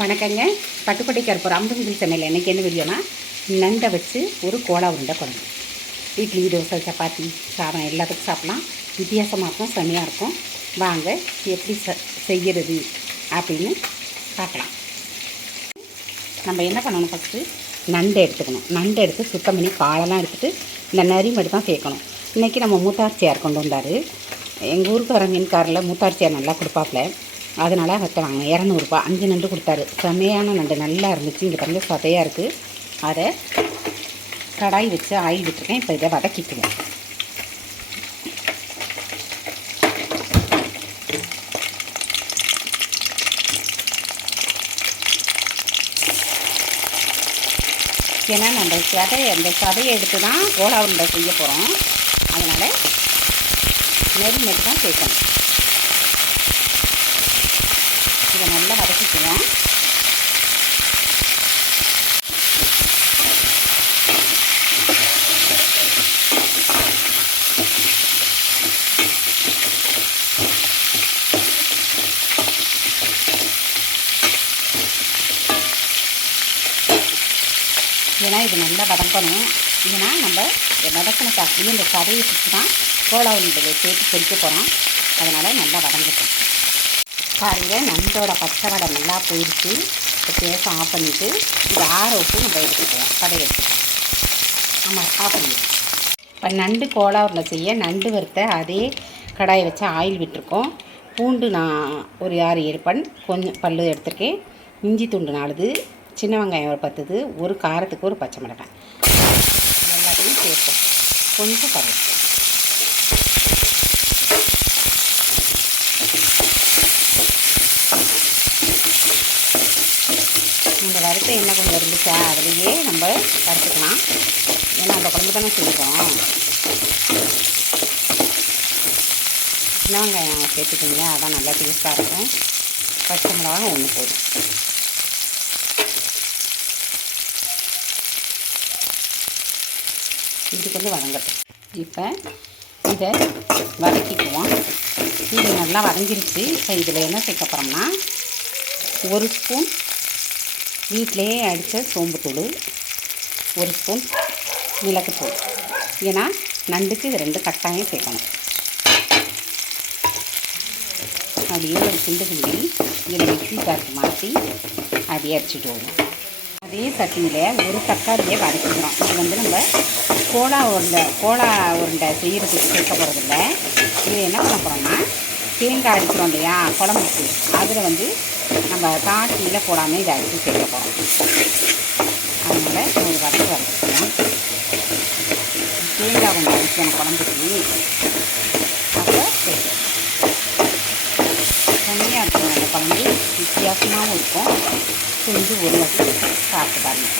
வணக்கங்க. பட்டுக்கோட்டை கருப்பூர் அம்புங்கில் சமையல் எனக்கு என்ன வீடியோனா நண்டை வச்சு ஒரு கோலா உருண்டை குழம்பு. இட்லி தோசை சப்பாத்தி சாதம் எல்லாத்துக்கும் சாப்பிட்லாம். வித்தியாசமாக இருக்கும் செமையாக இருக்கும். வாங்க எப்படி செய்கிறது அப்படின்னு பார்க்கலாம். நம்ம என்ன பண்ணணும் ஃபஸ்ட்டு நண்டை எடுத்துக்கணும். நண்டை எடுத்து சுத்தம் பண்ணி காலெல்லாம் எடுத்துகிட்டு இந்த நரி மட்டும் தான் சேர்க்கணும் இன்றைக்கி நம்ம மூத்தார்ச்சியார் கொண்டு வந்தார். எங்கள் ஊருக்கார மீன்காரில் மூத்தார்ச்சியார் நல்லா கொடுப்பாப்புல. அதனால் அவர்கிட்ட வாங்க இரநூறுபா. அஞ்சு நண்டு கொடுத்தாரு. செமையான நண்டு. நல்லா இருந்துச்சு. இங்கே பாருங்க சதையாக இருக்குது அதை கடாய் வச்சு ஆயில் விட்டுருக்கேன். இப்போ இதை வதக்கிக்குவோம் ஏன்னா நம்ம சதை அந்த சதையை எடுத்து தான் கோலா உருண்டை செய்ய போகிறோம் அதனால் நெறி தான் சேர்க்கணும் இதை நல்லா வதக்கிக்குவோம் ஏன்னா இது நல்லா வதக்கணும் ஏன்னா நம்ம வதக்கின காசுலேயும் இந்த சதையை சுற்றி தான் கோலா சேர்த்து பொறிக்க போகிறோம் அதனால் நல்லா வதங்கிட்டோம். பாருங்கள் நண்டோட பச்சை வடை நல்லா போயிடுச்சு. இப்போ கேஸை ஆஃப் பண்ணிவிட்டு இது ஆற விட்டு நம்ம எடுத்துக்கலாம். கடையை எடுத்துக்கலாம். ஆமாம் ஆஃப் பண்ணிடுவோம் இப்போ நண்டு கோலாவரில் செய்ய நண்டு வறுத்த அதே கடாயை வச்சு ஆயில் விட்டுருக்கோம். பூண்டு நான் ஒரு ஆறு ஏழு பண் கொஞ்சம் பல்லு எடுத்திருக்கேன். இஞ்சி துண்டு நாலுது. சின்ன வெங்காயம் ஒரு பத்துது. ஒரு காரத்துக்கு ஒரு பச்சை மிளகாய். எல்லாத்தையும் சேர்ப்போம். கொஞ்சம் கருவேப்பிலை இந்த வறுத்த எண்ணெய் கொஞ்சம் இருந்துச்சா அதுலேயே நம்ம கரைச்சிக்கலாம் ஏன்னா அந்த குழம்பு தானே செய்வோம். சின்ன வெங்காயம் சேர்த்துக்கிங்க அதான் நல்லா டேஸ்ட்டாக இருக்கும். பச்சை மிளகாய் ஒன்று போதும். இது கொஞ்சம் வதங்கட்டும். இப்போ இதை வதக்கிக்குவோம். இது நல்லா வதங்கிருச்சு. இப்போ இதில் என்ன சேர்க்க போகிறோம்னா ஒரு ஸ்பூன் வீட்டிலேயே அடித்த சோம்புத்தூள் ஒரு ஸ்பூன் மிளகுத்தூள். ஏன்னா நண்டுக்கு இது ரெண்டு கட்டாயம் சேர்க்கணும். அப்படியே ஒரு கிண்டு கிண்டி இதில் மிக்சி காருக்கு மாற்றி அப்படியே அரைச்சிட்டு வருவோம் அதே சட்டியில் ஒரு தக்காளியை வதக்கிக்கிறோம். இது வந்து நம்ம கோலா உருண்டை கோலா உருண்டை செய்கிறதுக்கு சேர்க்க போகிறதில்ல இது என்ன பண்ண போகிறோம்னா தேங்காய் அரைக்கிறோம் இல்லையா குழம்புக்கு. அதில் வந்து நம்ம காட்டியில் போடாமல் இதை அடித்து செய்ய போகிறோம் அதனால் ஒரு வதக்கு வதக்கிக்கலாம் தேங்காய் கொஞ்சம் அடிக்கணும் குழம்புக்கு. அப்போ கம்மியாக தனியாக இருக்கும் அந்த குழம்பு. வித்தியாசமாகவும் இருக்கும். செஞ்சு ஒரு சாப்பிட்டு பாருங்கள்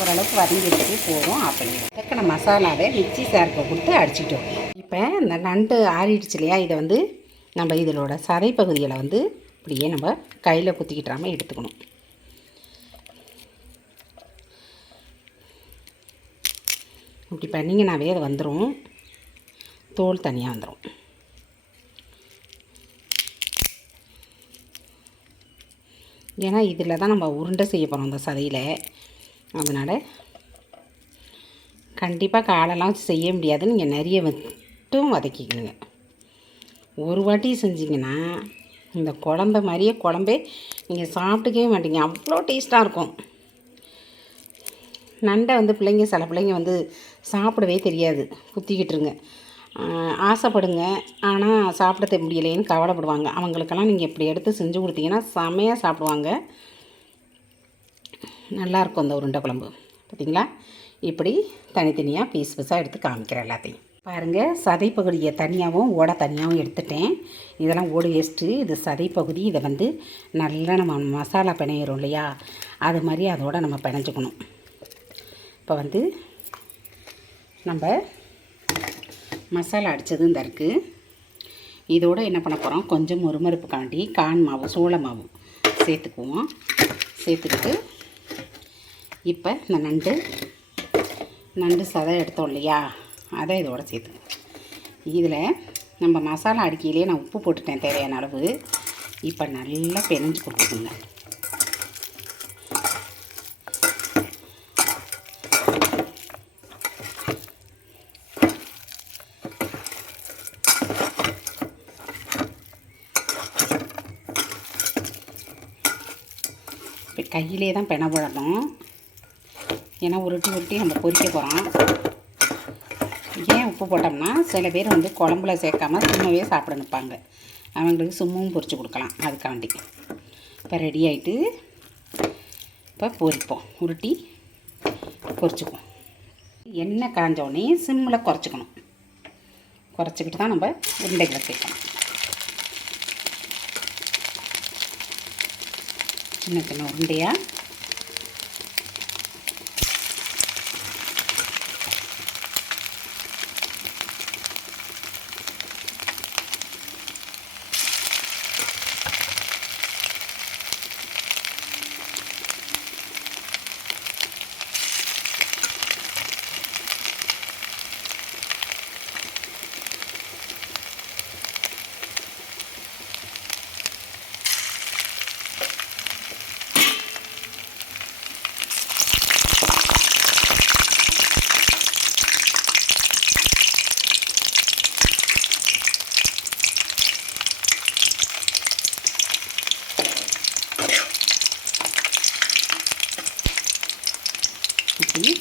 ஓரளவுக்கு வதங்கிட்டு போதும் அப்படின்னு தக்கன மசாலாவை மிக்சி சேர்க்க கொடுத்து அடிச்சிட்டோம். இப்போ இந்த நண்டு ஆறிடுச்சு இல்லையா? இதை வந்து நம்ம இதனோட சதை பகுதிகளை வந்து இப்படியே நம்ம கையில் குத்திக்கிட்டாமல் எடுத்துக்கணும். இப்படி பண்ணிங்கனாவே அது வந்துடும் தோல் தனியாக வந்துடும் ஏன்னா இதில் தான் நம்ம உருண்டை செய்ய போகிறோம் அந்த சதையில். அதனால் கண்டிப்பாக காலெல்லாம் வச்சு செய்ய முடியாதுன்னு நீங்கள் நிறைய மட்டும் வதக்கிக்கணுங்க ஒரு வாட்டி செஞ்சிங்கன்னா இந்த குழம்ப மாதிரியே குழம்பே நீங்கள் சாப்பிட்டுக்கவே மாட்டீங்க. அவ்வளோ டேஸ்ட்டாக இருக்கும். நண்டை வந்து பிள்ளைங்க சில பிள்ளைங்க வந்து சாப்பிடவே தெரியாது. குத்திக்கிட்டுருங்க ஆசைப்படுங்க. ஆனால் சாப்பிட முடியலையேன்னு கவலைப்படுவாங்க. அவங்களுக்கெல்லாம் நீங்கள் இப்படி எடுத்து செஞ்சு கொடுத்தீங்கன்னா செமையாக சாப்பிடுவாங்க. நல்லாயிருக்கும் அந்த உருண்டை குழம்பு. பார்த்தீங்களா இப்படி தனித்தனியாக பீஸ் பீஸாக எடுத்து காமிக்கிறேன் எல்லாத்தையும். பாருங்கள் சதை பகுதியை தனியாகவும் ஓடை தனியாகவும் எடுத்துட்டேன். இதெல்லாம் ஓடு வேஸ்ட்டு இது சதை பகுதி இதை வந்து நல்லா நம்ம மசாலா பிணையிறோம் இல்லையா? அது மாதிரி அதோடு நம்ம பிணைஞ்சிக்கணும். இப்போ வந்து நம்ம மசாலா அடித்தது இந்த இருக்குது இதோடு என்ன பண்ண போகிறோம் கொஞ்சம் முறுமறுப்புக்காண்டி கான் மாவு சோள மாவு சேர்த்துக்குவோம். சேர்த்துக்கிட்டு இப்போ இந்த நண்டு நண்டு சதை எடுத்தோம் இல்லையா? அதை இதோட சேர்த்துக்கணும் இதில் நம்ம மசாலா அடுக்கையிலே நான் உப்பு போட்டுட்டேன் தேவையான அளவு. இப்போ நல்லா பெனஞ்சு கொடுத்துக்கோங்க. கையிலே தான் பென போடணும். ஏன்னா உருட்டி உருட்டி நம்ம பொறிக்க போகிறோம் உப்பு போட்டோம்னா சில பேர் வந்து குழம்புல சேர்க்காம சும்மாவே சாப்பிட நிற்பாங்க. அவங்களுக்கு சும்மாவும் பொரித்து கொடுக்கலாம். அதுக்காண்டி. இப்போ ரெடி ஆகிட்டு இப்போ பொரிப்போம். உருட்டி பொரிச்சுக்குவோம். எண்ணெய் காஞ்சோடனே சிம்மில் குறைச்சிக்கணும். குறைச்சிக்கிட்டு தான் நம்ம உருண்டைகளை சேர்க்கணும். சின்ன சின்ன உருண்டையாக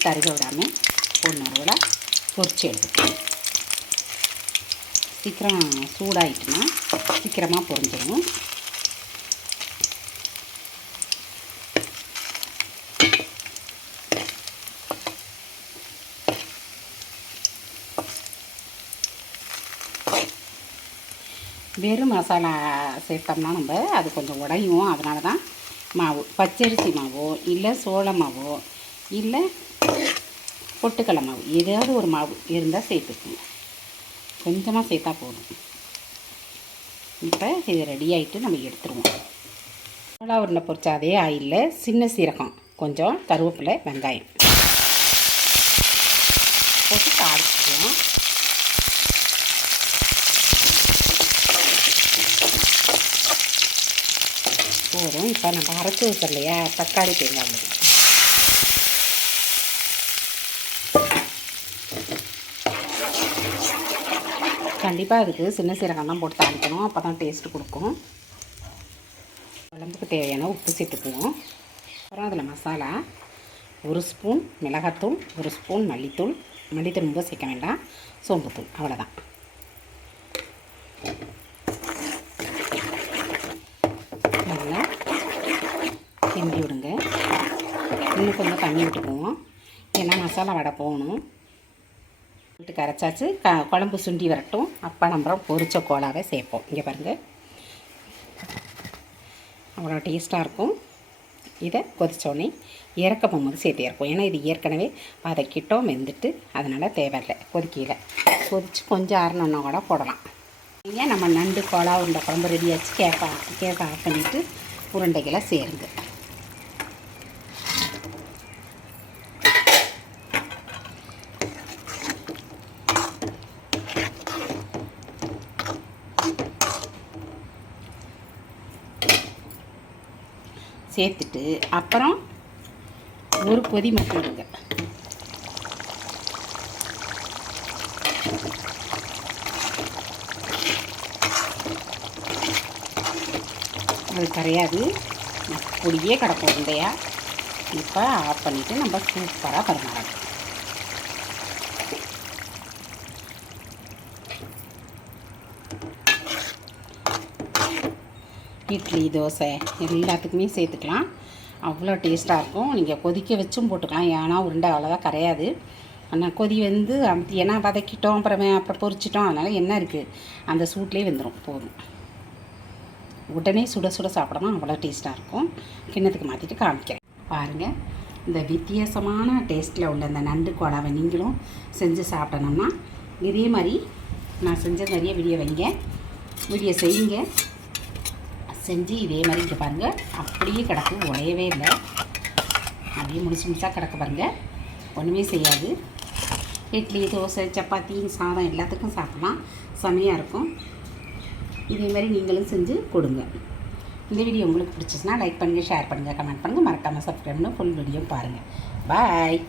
இப்படி கருக விடாமல் பொண்ணு பொரிச்சு எடுத்துக்கணும் சீக்கிரம் சூடாயிட்டுனா சீக்கிரமாக பொரிஞ்சிடும் வெறும் மசாலா சேர்த்தோம்னா நம்ம அது கொஞ்சம் உடையும். அதனால தான் மாவு பச்சரிசி மாவோ இல்லை சோள மாவோ இல்லை பொட்டுக்கடலை மாவு. ஏதாவது ஒரு மாவு இருந்தால் சேர்த்துக்குங்க. கொஞ்சமாக சேர்த்தா போதும். இப்போ இது ரெடி ஆகிட்டு நம்ம எடுத்துருவோம். மிளகா உருண்டை பொறிச்ச அதே ஆயிலில் சின்ன சீரகம் கொஞ்சம் கருவேப்பிலை வெங்காயம். போட்டு தாளிச்சிக்கலாம். போதும். இப்போ நம்ம அரைச்சி வச்சோம் தக்காளி தேங்காய் கண்டிப்பாக அதுக்கு சின்ன சீரகம் தான் போட்டு தாளிக்கணும். அப்போ தான் டேஸ்ட்டு கொடுக்கும். குழம்புக்கு தேவையான உப்பு சேர்த்துக்குவோம். அப்புறம் அதில் மசாலா ஒரு ஸ்பூன் மிளகாத்தூள் ஒரு ஸ்பூன் மல்லித்தூள். மல்லித்தூள் ரொம்ப சேர்க்க வேண்டாம். சோம்புத்தூள் அவ்வளோதான் நல்லா கிண்டி விடுங்க. இன்னும் கொஞ்சம் தண்ணி விட்டுக்குவோம். ஏன்னா மசாலா வடை போகணும். வீட்டுக்கு அரைச்சாச்சு க குழம்பு சுண்டி வரட்டும். அப்போ நம்ம பொரிச்ச கோலாவை சேர்ப்போம். இங்கே பாருங்கள் அவ்வளோ டேஸ்ட்டாக இருக்கும். இதை கொதித்தோடனே இறக்க போகும்போது சேர்த்து இறக்கும் ஏன்னா இது ஏற்கனவே வதக்கிட்டோம் வெந்துட்டு அதனால் தேவையில்லை. கொதிக்கல. கொதித்து கொஞ்சம் ஆறணுன்னா கூட போடலாம். ஏன் நம்ம நண்டு கோலா உருண்டை குழம்பு ரெடியாச்சு கேப்பா கேப்பை ஆஃப் பண்ணிவிட்டு உருண்டைகளை சேருங்க சேர்த்துட்டு அப்புறம் ஒரு கொதி மட்டும் விடுங்க அது கரையாது. அப்படியே கிடக்கும் உருண்டையா? இப்போ ஆஃப் பண்ணிவிட்டு நம்ம சூப்பராக பரிமாறணும் இட்லி தோசை எல்லாத்துக்குமே சேர்த்துக்கலாம். அவ்வளோ டேஸ்ட்டாக இருக்கும். நீங்கள் கொதிக்க வச்சும் போட்டுக்கலாம். ஏன்னா உருண்டை அவ்வளோதான் கரையாது. ஆனால் கொதி வந்து ஏன்னா வதக்கிட்டோம் அப்புறமே அப்புறம் பொரிச்சிட்டோம். அதனால் என்ன இருக்குது அந்த சூட்லேயே வெந்துடும் போதும். உடனே சுட சுட சாப்பிடணும். அவ்வளோ டேஸ்ட்டாக இருக்கும். கிண்ணத்துக்கு மாற்றிட்டு காமிக்கிறேன். பாருங்கள் இந்த வித்தியாசமான டேஸ்ட்டில் உள்ள இந்த நண்டு குழாவை நீங்களும் செஞ்சு சாப்பிடணும்னா இதே மாதிரி நான் செஞ்ச நிறைய வீடியோ வைங்க. வீடியோ செய்யுங்க. செஞ்சு இதே மாதிரி இங்கே பாருங்கள் அப்படியே கிடக்கு உடையவே இல்லை. அப்படியே முடிச்சு முடிச்சா கிடக்க பாருங்கள் ஒன்றுமே செய்யாது. இட்லி தோசை சப்பாத்தி சாதம் எல்லாத்துக்கும் சாப்பிடலாம். செமையாக இருக்கும். இதே மாதிரி நீங்களும் செஞ்சு கொடுங்க. இந்த வீடியோ உங்களுக்கு பிடிச்சிச்சுன்னா லைக் பண்ணுங்கள் ஷேர் பண்ணுங்கள் கமெண்ட் பண்ணுங்கள் மறக்காமல் சப்ஸ்கிரைப் பண்ணி ஃபுல் வீடியோ பாருங்கள் பாய்